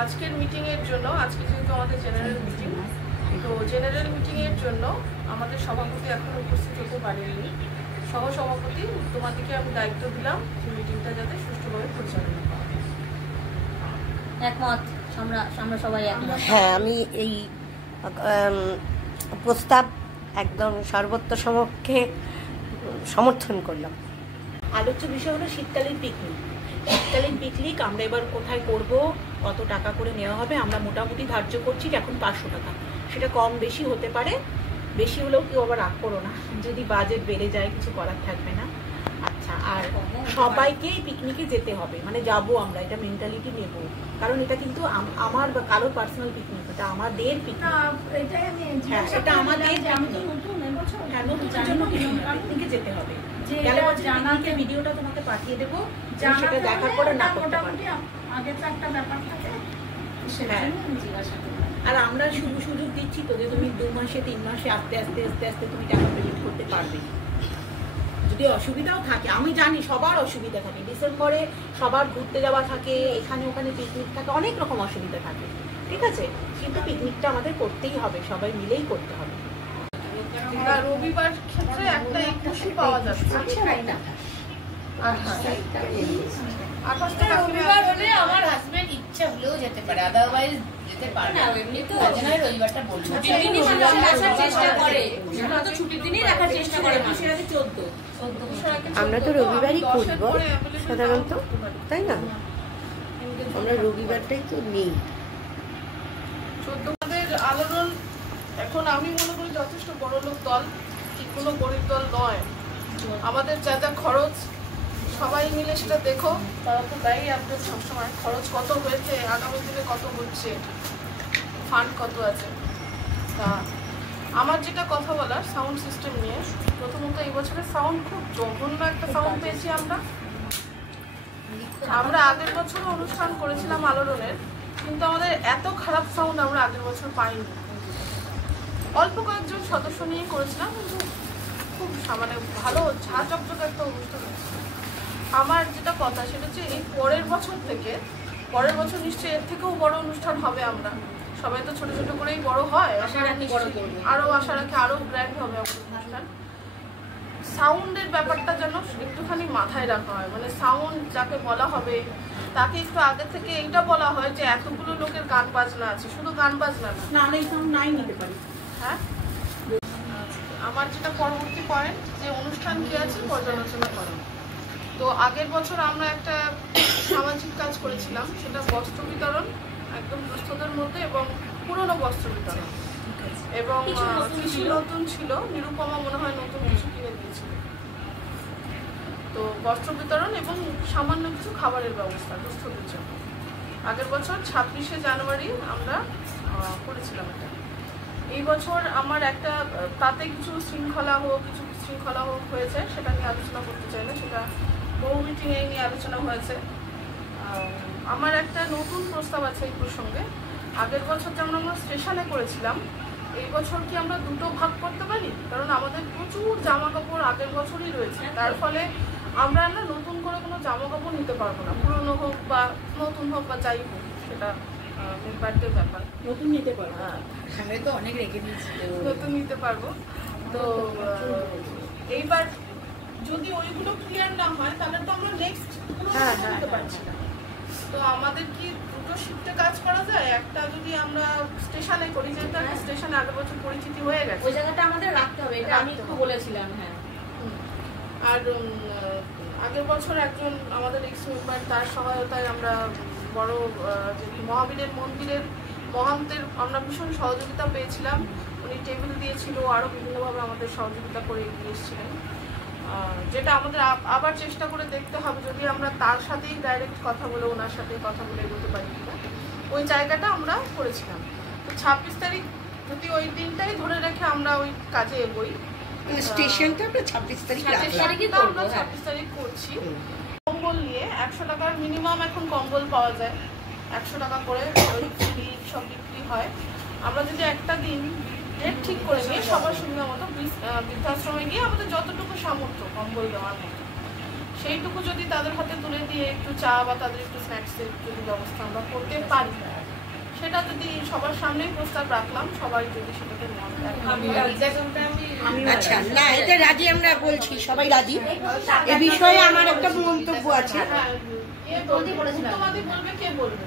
আজকের মিটিংয়ের জন্য, আজকে যেহেতু আমাদের জেনারেল মিটিং, তো জেনারেল মিটিংয়ের জন্য আমাদের সভাপতি এখন উপস্থিত হতে পারেননি। সহসভাপতি তোমাদেরকে আমি দায়িত্ব দিলাম যে মিটিংটা যাতে সুষ্ঠুভাবে পরিচালনা করা হয়। একমত আমরা সবাই একমত। হ্যাঁ, আমি এই প্রস্তাব একদম সর্বোচ্চসমক্ষে সমর্থন করলাম। আলোচ্য বিষয় হলো শীতকালীন পিকনিক। শীতকালীন পিকনিক আমরা এবার কোথায় করব, কত টাকা করে নেওয়া হবে, আমরা মোটামুটি ধার্য করছি এখন 500 টাকা। সেটা কম বেশি হতে পারে, বেশি হলেও কেউ আবার রাগ করো না, যদি বাজেট বেড়ে যায় কিছু করার থাকবে না। আচ্ছা, আর সবাইকেই পিকনিকে যেতে হবে, মানে যাবো আমরা, এটা মেন্টালিটি নেব, কারণ এটা কিন্তু আমার বা কারোর পার্সোনাল পিকনিক, এটা আমাদের পিকনিক। এটা আমাদের নতুনের জন্য পিকনিকে যেতে হবে। ভিডিওটা তোমাকে পাঠিয়ে দেবো, সেটা দেখার পরে না করতে পারবে। আর আমরা সুযোগ দিচ্ছি তো যে তুমি 2 মাসে 3 মাসে আস্তে আস্তে তুমি টাকা পেমেন্ট করতে পারবে। যদি অসুবিধাও থাকে, আমি জানি সবার অসুবিধা থাকে, ডিসেম্বরে সবার ঘুরতে যাওয়া থাকে, এখানে ওখানে পিকনিক থাকে, অনেক রকম অসুবিধা থাকে, ঠিক আছে, কিন্তু পিকনিকটা আমাদের করতেই হবে, সবাই মিলেই করতে হবে। রবিবার ক্ষেত্রে একটা 21 পাওয়া যাচ্ছে, রবিবার হলে আমার হাজবেন্ড ইচ্ছা হলেও যেতে পারে, আদারওয়াইজ যেতে পারে না। এমনি তো রবিবারটা বলবো ছুটির দিনই রাখার চেষ্টা করে, আমরা তো ছুটির দিনই রাখার চেষ্টা করে। মাসের আগে 14 আমরা তো রবিবারই করবো সাধারণত, তাই না? আমরা রবিবারটাই তো নেই। 14 আলোড়ন এখন আমি মনে করি যথেষ্ট বড় লোক দল, ঠিক কোনো গরিব দল নয়। আমাদের যা যা খরচ সবাই মিলে সেটা দেখো, তারা তো দেয় আপনাদের সবসময় খরচ কত হয়েছে, আগামী দিনে কত হচ্ছে, ফান্ড কত আছে। তা আমার যেটা কথা বলার সাউন্ড সিস্টেম নিয়ে, প্রথমত এই বছরের সাউন্ড খুব জঘন্য একটা সাউন্ড পেয়েছি আমরা আগের বছরও অনুষ্ঠান করেছিলাম আলোড়নের, কিন্তু আমাদের এত খারাপ সাউন্ড আমরা আগের বছর পাইনি। অল্প কয়েকজন সদস্য নিয়ে করেছিলাম, কিন্তু খুব মানে ভালো ঝা চকচক একটা অনুষ্ঠান হয়েছে। আমার যেটা কথা সেটা হচ্ছে এই পরের বছর নিশ্চয়ই এর থেকেও বড় অনুষ্ঠান হবে। আমরা সবাই তো ছোট ছোট করেই বড় হয়, আরো আশা রাখি আরো গ্র্যান্ড হবে অনুষ্ঠান। সাউন্ডের ব্যাপারটা যেন একটুখানি মাথায় রাখা হয়, মানে সাউন্ড যাকে বলা হবে তাকে একটু আগে থেকে এইটা বলা হয় যে এতগুলো লোকের গান বাজনা আছে, শুধু গান বাজনা না, এই সাউন্ড নাই নিতে পারি। হ্যাঁ, আমার যেটা পরবর্তী পয়েন্ট যে অনুষ্ঠান কি আছে পর্যালোচনা করা। তো আগের বছর আমরা একটা সামাজিক কাজ করেছিলাম, সেটা বস্ত্র বিতরণ একদম দুস্থদের মধ্যে, এবং পুরনো বস্ত্র বিতরণ, এবং কিছু নতুন ছিল, নিরুপমা মনে হয় নতুন কিছু কিনে দিয়েছিল। তো বস্ত্র বিতরণ এবং সামান্য কিছু খাবারের ব্যবস্থা দুস্থদের জন্য আগের বছর 26শে জানুয়ারি আমরা করেছিলাম এটা। এই বছর আমার একটা তাতে কিছু শৃঙ্খলা হোক হয়েছে, সেটা নিয়ে আলোচনা করতে চাই না, সেটা বহু মিটিংয়ে নিয়ে আলোচনা হয়েছে। আমার একটা নতুন প্রস্তাব আছে এই প্রসঙ্গে। আগের বছর যেমন আমরা স্টেশনে করেছিলাম, এই বছর কি আমরা দুটো ভাগ করতে পারি? কারণ আমাদের প্রচুর জামা কাপড় আগের বছরই রয়েছে, তার ফলে আমরা নতুন করে কোনো জামা কাপড় নিতে পারবো না, পুরনো হোক বা নতুন হোক বা যাই হোক, সেটা নির্বাচনের ব্যাপার। নতুন নিতে পারবো, আমি তো অনেক রেখে দিয়েছি, নতুন নিতে পারবো। তো এইবার যদি ওইগুলো ক্লিয়ার না হয় তাহলে তো আমরা নেক্সট নিতে পারছি না। তো আমাদের কি দুটো শিফটে কাজ করা যায়? একটা যদি আমরা স্টেশনে করি, যেহেতু একটা স্টেশনে আগের বছর পরিচিতি হয়ে গেছে, ওই জায়গাটা আমাদের রাখতে হবে, এটা আমি একটু বলেছিলাম। হ্যাঁ, আর আগের বছর একজন আমাদের এক্স মেম্বার, তার সহায়তায় আমরা বড় যে মহাবীরের মন্দিরের মহান্তের আমরা ভীষণ সহযোগিতা পেয়েছিলাম। উনি টেবিল দিয়েছিল, আরও বিভিন্নভাবে আমাদের সহযোগিতা করে এগিয়ে এসেছিলেন, যেটা আমাদের আবার চেষ্টা করে দেখতে হবে যদি আমরা তার সাথেই ডাইরেক্ট কথা বলে, ওনার সাথে কথা বলে এগোতে পারি কিনা। ওই জায়গাটা আমরা করেছিলাম। তো 26 তারিখ যদি ওই দিনটাই ধরে রেখে আমরা ওই কাজে এগোই, স্টেশনটা আমরা 26 তারিখ আমরা 26 তারিখ করছি। কম্বল নিয়ে 100 টাকার মিনিমাম এখন কম্বল পাওয়া যায়, 100 টাকা করে সব বিক্রি হয়। আমরা যদি একটা দিন ডেট ঠিক করে নিয়ে সবার সুবিধা মতো বৃদ্ধাশ্রমে গিয়ে আমাদের যতটুকু সামর্থ্য কম্বল দেওয়ার মতো সেইটুকু যদি তাদের হাতে তুলে দিয়ে একটু চা বা তাদের একটু স্ন্যাক্সের যদি ব্যবস্থা আমরা করতে পারি, সেটা যদি সবার সামনেই প্রস্তাব রাখলাম, সবাই যদি সেটাতে মত দেয়। আচ্ছা, না এটা রাজি, আমরা বলছি সবাই রাজি। এ বিষয়ে আমার একটা মন্তব্য আছে, তোমাদের বলবে, কে বলবে?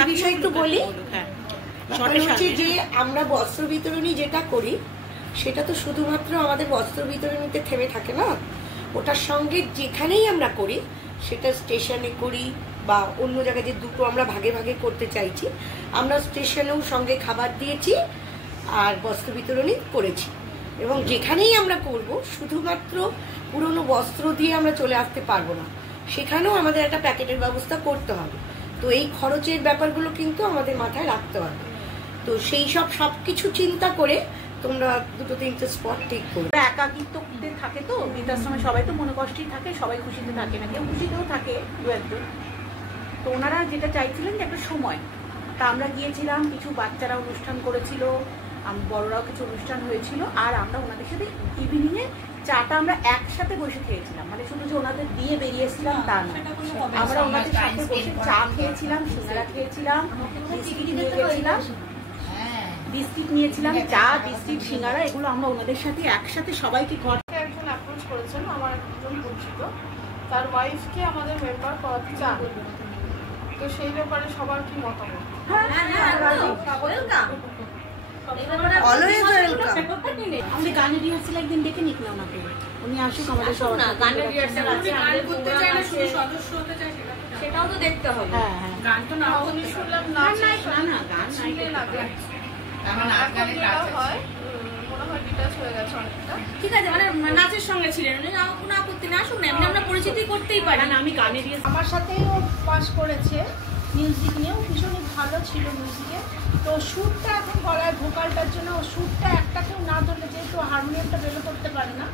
এই বিষয়ে একটু বলি। হচ্ছে যে আমরা বস্ত্র বিতরণী যেটা করি সেটা তো শুধুমাত্র আমাদের বস্ত্র বিতরণীতে থেমে থাকে না, ওটার সঙ্গে যেখানেই আমরা করি, সেটা স্টেশনে করি বা অন্য জায়গায় যে দুটো আমরা ভাগে ভাগে করতে চাইছি, আমরা স্টেশনেও সঙ্গে খাবার দিয়েছি আর বস্ত্র বিতরণী করেছি। এবং যেখানেই আমরা করব শুধুমাত্র পুরনো বস্ত্র দিয়ে আমরা চলে আসতে পারবো না, সেখানেও আমাদের একটা প্যাকেটের ব্যবস্থা করতে হবে। তো এই খরচের ব্যাপারগুলো কিন্তু আমাদের মাথায় রাখতে হবে। তো সেই সব কিছু চিন্তা করে তোমরা 2-3টে স্পট ঠিক করো। একাকিত্বতে থাকে তো বৃদ্ধাশ্রমে, সবাই তো মনে কষ্টেই থাকে, সবাই খুশিতে থাকে না, কেউ খুশিতেও থাকে দু একজন। তো ওনারা যেটা চাইছিলেন যে একটা সময়, তা আমরা গিয়েছিলাম, কিছু বাচ্চারা অনুষ্ঠান করেছিল, বড়রাও কিছু অনুষ্ঠান হয়েছিল, আর আমরা ওনাদের সাথে ইভিনিংয়ে চাটা আমরা একসাথে বসে খেয়েছিলাম। মানে শুধু যে ওনাদের দিয়ে বেরিয়েছিলাম তা না, আমরা ওনাদের সাথে বসে চা খেয়েছিলাম, সিঙ্গারা খেয়েছিলাম, বিস্কিট নিয়ে গেছিলাম, বিস্কিট নিয়েছিলাম, চা বিস্কিট সিঙ্গারা এগুলো আমরা ওনাদের সাথে একসাথে সবাইকে ঘর। একজন অ্যাপ্রোচ করেছেন, আমার একজন পরিচিত, তার ওয়াইফকে আমাদের মেম্বার করাতে চান। তো সেই ব্যাপারে সবার কি মতামত? আমাদের গানের রিহার্সাল একদিন ডেকে নিক না ওনাকে, উনি আসুক আমাদের সবার। গানের রিহার্সাল আছে, গান করতে চায় না, শুধু সদস্য হতে চায়, সেটাও তো দেখতে হবে। হ্যাঁ হ্যাঁ, গান তো না উনি শুনলাম না, না গান শুনলে লাগে এখন যেটা হয়, মনে হয় ডিটাচ হয়ে গেছে অনেকটা। ঠিক আছে, মানে নাচের সঙ্গে ছিলেন উনি, কোনো আপত্তি না, আসুক না, এমনি আমরা পরিচিতি করতেই পারি না। আমি গানের রিহার্সাল আমার সাথেই ও পাস করেছে মিউজিক নিয়েও, ভীষণই ভালো ছিল মিউজিকে। তো সুরটা এখন গলায় ভোকালটার জন্য ও সুরটা একটা কেউ না ধরলে, যেহেতু হারমোনিয়ামটা বেরো করতে পারে না,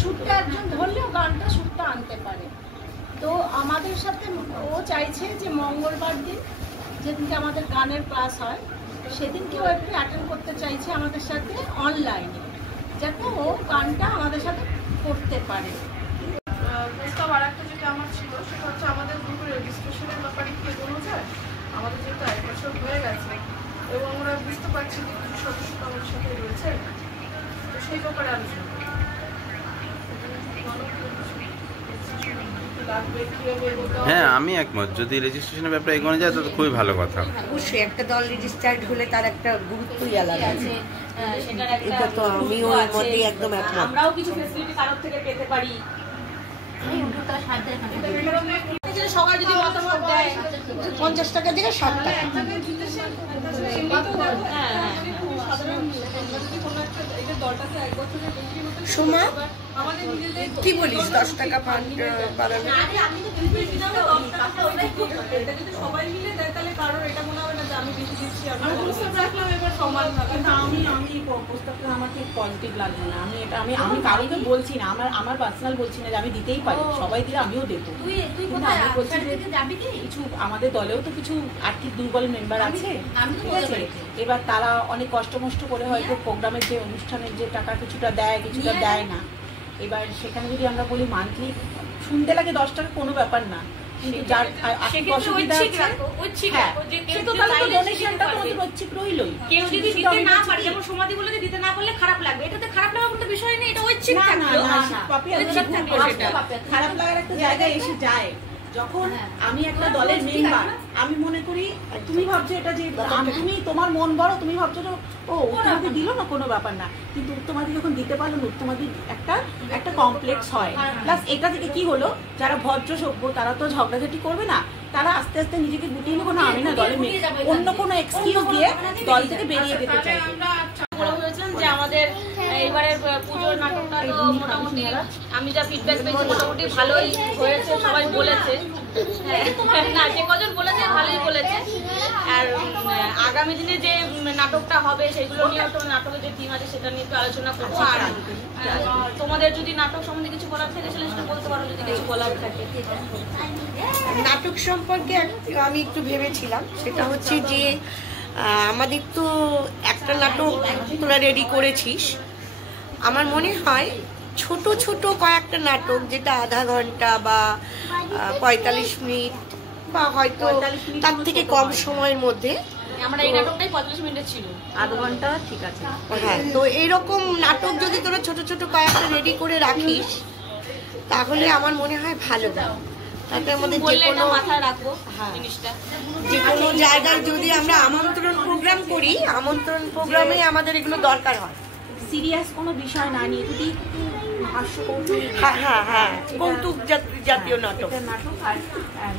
সুরটা একজন ধরলেও গানটা সুরটা আনতে পারে। তো আমাদের সাথে ও চাইছে যে মঙ্গলবার দিন যেদিনকে আমাদের গানের ক্লাস হয়, সেদিনকে ও একটু অ্যাটেন্ড করতে চাইছে আমাদের সাথে অনলাইনে, যাতে ও গানটা আমাদের সাথে করতে পারে। প্রস্তাব আর একটা যেটা আমার ছিল, সেটা হচ্ছে আমাদের গ্রুপের রেজিস্ট্রেশনের ব্যাপারে কি এগোনো যায়। আমাদের যেহেতু 1 বছর হয়ে গেছে এবং আমরা বুঝতে পারছি যে কিছু সদস্য আমাদের সাথে রয়েছে, তো সেই ব্যাপারে আলোচনা করি। হ্যাঁ, আমি একমত। যদি রেজিস্ট্রেশনের ব্যাপারে এগোনো যায় তো খুবই ভালো কথা। অবশ্যই একটা দল রেজিস্টার্ড হলে তার একটা গুরুত্বই আলাদা আছে, এটা তো আমিও এর মধ্যে একদম একমত। আমরাও কিছু ফ্যাসিলিটি কারোর থেকে পেতে পারি। সবাই যদি মতামত দেয়, 50 টাকা থেকে 60 টাকা। সোমা কি বলিস, 10 টাকা বাড়ানো? সবাই মিলে দেয় তাহলে কারোর এটা মনে হবে না যে আমি বেশি দিচ্ছি। আমি প্রস্তাব রাখলাম এবার সমান ভাবে। আমি প্রস্তাবটা আমার ঠিক পজিটিভ লাগছে না। আমি কারোকে বলছি না, আমার পার্সোনাল বলছি না যে আমি দিতেই পারি, সবাই দিলে আমিও দেবো। আমি বলছি যে কিছু আমাদের দলেও তো কিছু আর্থিক দুর্বল মেম্বার আছে, ঠিক আছে? এবার তারা অনেক কষ্ট মষ্ট করে হয়তো প্রোগ্রামের যে অনুষ্ঠানের যে টাকা কিছুটা দেয়, কিছুটা দেয় না। এবার সেখানে যদি আমরা বলি মান্থলি, শুনতে লাগে 10 টাকা কোনো ব্যাপার না, কিন্তু যার অসুবিধা আছে, কেউ যদি দিতে না পারে, যেমন সমাধি বলে দিতে না পারলে খারাপ লাগবে, এটাতে খারাপ লাগার কোনো বিষয় নেই, এটা ঐচ্ছিক থাকলো। খারাপ লাগার একটা জায়গায় এসে যায় যখন আমি একটা দলের মেম্বার, আমি মনে করি তুমি ভাবছো এটা যে তুমি তোমার মন বড়, তুমি ভাবছো ও উত্তমাদি দিল না, কোনো ব্যাপার না, কিন্তু উত্তমাদি যখন দিতে পারলো না, উত্তমাদি একটা কমপ্লেক্স হয়। প্লাস এটা থেকে কি হলো, যারা ভদ্র সভ্য তারা তো ঝগড়াঝাটি করবে না, তারা আস্তে আস্তে নিজেকে গুটিয়ে নেবো না, আমি না দলে অন্য কোনো এক্সকিউজ দিয়ে দল থেকে বেরিয়ে যেতে চাই। যে আমাদের এইবারের পুজোর নাটকটা তো মোটামুটি আমি যা ফিডব্যাক পেয়েছি মোটামুটি ভালোই হয়েছে, সবাই বলেছে, না যে কজন বলেছে ভালোই বলেছে। আর আগামী দিনে যে নাটকটা হবে সেগুলো নিয়েও তো নাটকের যে টিম আছে সেটা নিয়ে একটু আলোচনা করবো। আর তোমাদের যদি নাটক সম্বন্ধে কিছু বলার থাকে সেটা বলতে পারো, যদি কিছু বলার থাকে। নাটক সম্পর্কে আমি একটু ভেবেছিলাম, সেটা হচ্ছে যে আমাদের তো একটা নাটক তোরা রেডি করেছিস, আমার মনে হয় ছোট ছোট কয়েকটা নাটক, যেটা আধা ঘন্টা বা 45 মিনিট বা হয়তো 45 মিনিট তার থেকে কম সময়ের মধ্যে। আমরা এই নাটকটাই 45 মিনিটের ছিল, আধ ঘন্টা ঠিক আছে। হ্যাঁ, তো এইরকম নাটক যদি তোরা ছোট ছোট কয়েকটা রেডি করে রাখিস তাহলে আমার মনে হয় ভালো। তাতে আমাদের বললে এটা মাথায় রাখবো জিনিসটা। যে কোনো জায়গায় যদি আমরা আমন্ত্রণ প্রোগ্রাম করি, আমন্ত্রণ প্রোগ্রামে আমাদের এগুলো দরকার হয়। সিরিয়াস কোনো বিষয় না নিয়ে যদি হাস্য কৌতুক, হ্যাঁ হ্যাঁ হ্যাঁ, কৌতুক জাতীয় নাটক। এটা নাটক আর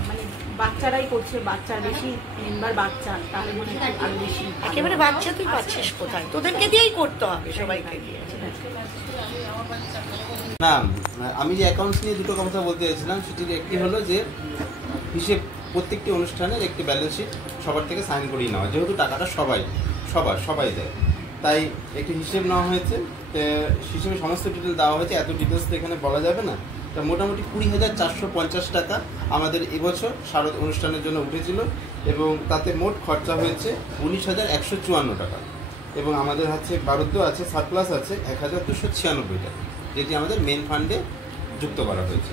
মানে বাচ্চারাই করছে, বাচ্চার বেশি মেম্বার বাচ্চা, তাহলে মনে হয় আরো বেশি একেবারে বাচ্চা তুই পাচ্ছিস কোথায়, তোদেরকে দিয়েই করতে হবে সবাইকে দিয়ে। না, আমি যে অ্যাকাউন্টস নিয়ে দুটো কথা বলতে চাইছিলাম, সেটির একটি হলো যে হিসেব, প্রত্যেকটি অনুষ্ঠানের একটি ব্যালেন্স শিট সবার থেকে সাইন করিয়ে নেওয়া, যেহেতু টাকাটা সবাই দেয়, তাই একটি হিসেব নেওয়া হয়েছে। হিসেবে সমস্ত ডিটেল দেওয়া হয়েছে, এত ডিটেলস তো এখানে বলা যাবে না। তা মোটামুটি 20,450 টাকা আমাদের এবছর শারদ অনুষ্ঠানের জন্য উঠেছিল, এবং তাতে মোট খরচা হয়েছে 19,154 টাকা, এবং আমাদের হচ্ছে বরাদ্দ আছে, সারপ্লাস আছে 1,296 টাকা, যেটি আমাদের মেন ফান্ডে যুক্ত করা হয়েছে।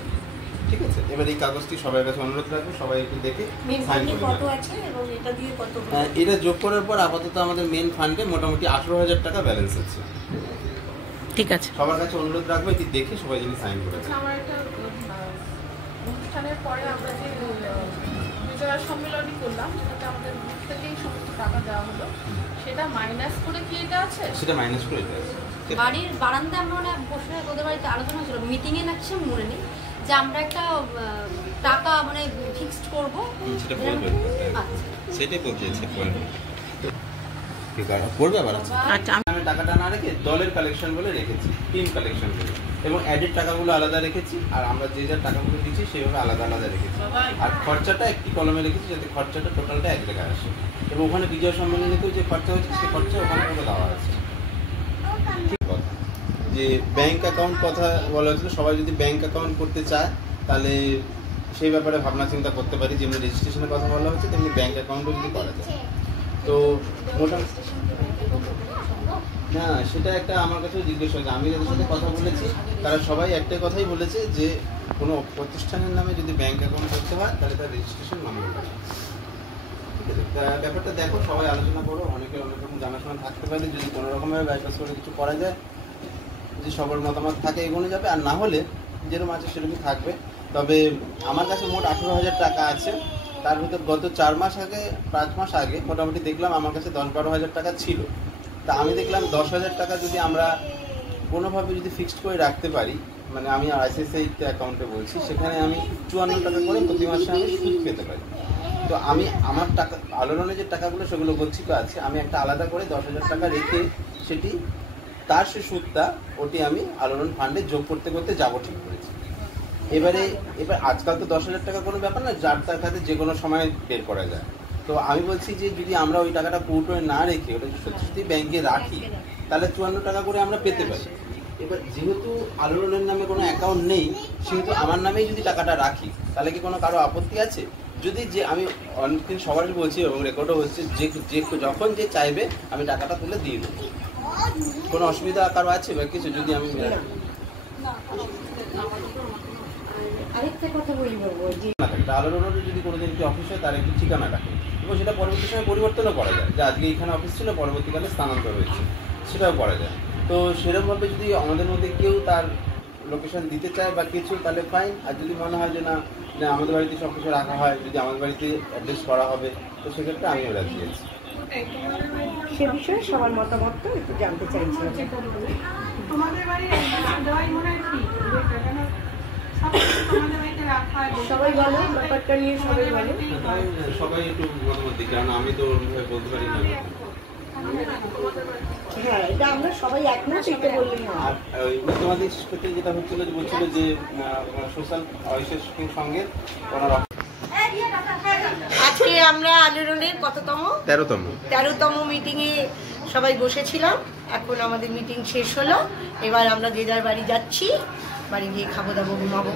ঠিক আছে, এবার এই কাগজটি সবার কাছে অনুরোধ রাখবো, সবাই একটু দেখে সাইন করে কত দেবেন। আছে এবং এটা দিয়ে কত? এটা যোগ করার পর আপাতত আমাদের মেন ফান্ডে মোটামুটি 18,000 টাকা ব্যালেন্স আছে। ঠিক আছে, সবার কাছে অনুরোধ রাখবো এটি দেখে সবাই যিনি সাইন করে দেন। আমার একটা অনুষ্ঠানের পরে আমরা যে বিজয়া সম্মেলনী করলাম, সেটাতে আমাদের গ্রুপ থেকেই সমস্ত টাকা দেওয়া হলো, সেটা মাইনাস করে কি এটা আছে? সেটা মাইনাস করে দেওয়া আছে। বাড়ির বারান্দায় আমরা মানে বসে তোদের বাড়িতে আলোচনা ছিল, মিটিংয়ে নাকি সে মনে নেই, যে আমরা একটা টাকা মানে ফিক্সড করবো। সেটা বলবে, সেটাই বলতে চাইছি, করবে আবার। আচ্ছা, আমি টাকাটা না রেখে দলের কালেকশন বলে রেখেছি, টিম কালেকশন বলে, এবং অ্যাডেড টাকাগুলো আলাদা রেখেছি, আর আমরা যে যার টাকাগুলো দিচ্ছি সেইভাবে আলাদা আলাদা রেখেছি, আর খরচাটা একটি কলমে রেখেছি যাতে খরচাটা টোটালটা এক জায়গায় আসে, এবং ওখানে বিজয় সম্মেলনীতেও যে খরচা হচ্ছে সেই খরচা ওখানে করে দেওয়া আছে। ঠিক কথা, যে ব্যাংক অ্যাকাউন্ট কথা বলা হয়েছিল, সবাই যদি ব্যাংক অ্যাকাউন্ট করতে চায় তাহলে সেই ব্যাপারে ভাবনা চিন্তা করতে পারি, যেমনি রেজিস্ট্রেশনের কথা বলা হচ্ছে তেমনি ব্যাংক অ্যাকাউন্টও যদি করা যায়। তো মোটামুটি না, সেটা একটা আমার কাছেও জিজ্ঞেস হয়েছে, আমি যাদের সাথে কথা বলেছি তারা সবাই একটাই কথাই বলেছে যে কোনো প্রতিষ্ঠানের নামে যদি ব্যাংক অ্যাকাউন্ট করতে হয় তাহলে তার রেজিস্ট্রেশন নম্বর লাগে। ঠিক আছে, ব্যাপারটা দেখো, সবাই আলোচনা করো, অনেকে অনেক রকম জানাশোনা থাকতে পারে, যদি কোনো রকমভাবে বাইপাস করে কিছু করা যায়, যদি সবার মতামত থাকে এগোনো যাবে, আর না হলে যেরকম আছে সেরকমই থাকবে। তবে আমার কাছে মোট 18,000 টাকা আছে, তার ভিতর গত 4 মাস আগে 5 মাস আগে মোটামুটি দেখলাম আমার কাছে 10-12 টাকা ছিল। তা আমি দেখলাম 10,000 টাকা যদি আমরা কোনোভাবে যদি ফিক্সড করে রাখতে পারি, মানে আমি আইসিআইসিআই অ্যাকাউন্টে বলছি, সেখানে আমি 54 টাকা করে প্রতি মাসে আমি সুদ পেতে পারি। তো আমি আমার টাকা আলোড়নের যে টাকাগুলো সেগুলো গচ্ছিত আছে, আমি একটা আলাদা করে 10,000 টাকা রেখে সেটি তার সে সুদটা ওটি আমি আলোড়ন ফান্ডে যোগ করতে করতে যাবো ঠিক করেছি। এবার আজকাল তো 10,000 টাকা কোনো ব্যাপার না, যার তার কাছে যে কোনো সময় বের করা যায়। তো আমি বলছি যে যদি আমরা ওই টাকাটা কৌটোয় না রেখে ওটা সত্যি সত্যি ব্যাংকে রাখি তাহলে 54 টাকা করে আমরা পেতে পারি। এবার যেহেতু আলোড়নের নামে কোনো অ্যাকাউন্ট নেই, সেহেতু আমার নামেই যদি টাকাটা রাখি তাহলে কি কোনো কারো আপত্তি আছে? যদি যে আমি অনেকদিন সবারই বলছি এবং রেকর্ডও হচ্ছে, যে যখন যে চাইবে আমি টাকাটা তুলে দিয়ে দেবো, কোনো অসুবিধা কারো আছে বা কিছু? যদি আমি আরেকটা কথা বলি বাবু, যে আলোড়নের যদি কোনোদিন একটি অফিস হয় তার একটি ঠিকানা রাখে, এবং সেটা পরবর্তী সময় পরিবর্তনও করা যায়, যে আজকে এখানে অফিস ছিল পরবর্তীকালে স্থানান্তর হয়েছে, সেটাও করা যায়। তো সেরকমভাবে যদি আমাদের মধ্যে কেউ তার লোকেশন দিতে চায় বা কিছু, তাহলে ফাইন। আর যদি মনে হয় যে না আমাদের বাড়িতে সব কিছু রাখা হয়, যদি আমাদের বাড়িতে অ্যাড্রেস করা হবে, তো সেক্ষেত্রে আমিও রাজি আছি। সে বিষয়ে সবার মতামতটা একটু জানতে চাইছি। তোমাদের বাড়ির দেওয়াই মনে হয় ঠিক, সবাই বলো ব্যাপারটা নিয়ে, সবাই বলো। সবাই একটু মতামত দিই, কারণ আমি তো বলতে পারি না। হ্যাঁ, এটা আমরা সবাই একমত, এটা বললেই হয়। আর তোমাদের ক্ষেত্রে যেটা হচ্ছিল যে বলছিল যে সোশ্যাল অ্যাসোসিয়েশনের সঙ্গে ওনারা আজকে আমরা আলোড়নের কততম 13তম মিটিং এ সবাই বসেছিলাম। এখন আমাদের মিটিং শেষ হলো, এবার আমরা যে যার বাড়ি যাচ্ছি, বাড়ি গিয়ে খাবো দাবো ঘুমাবো।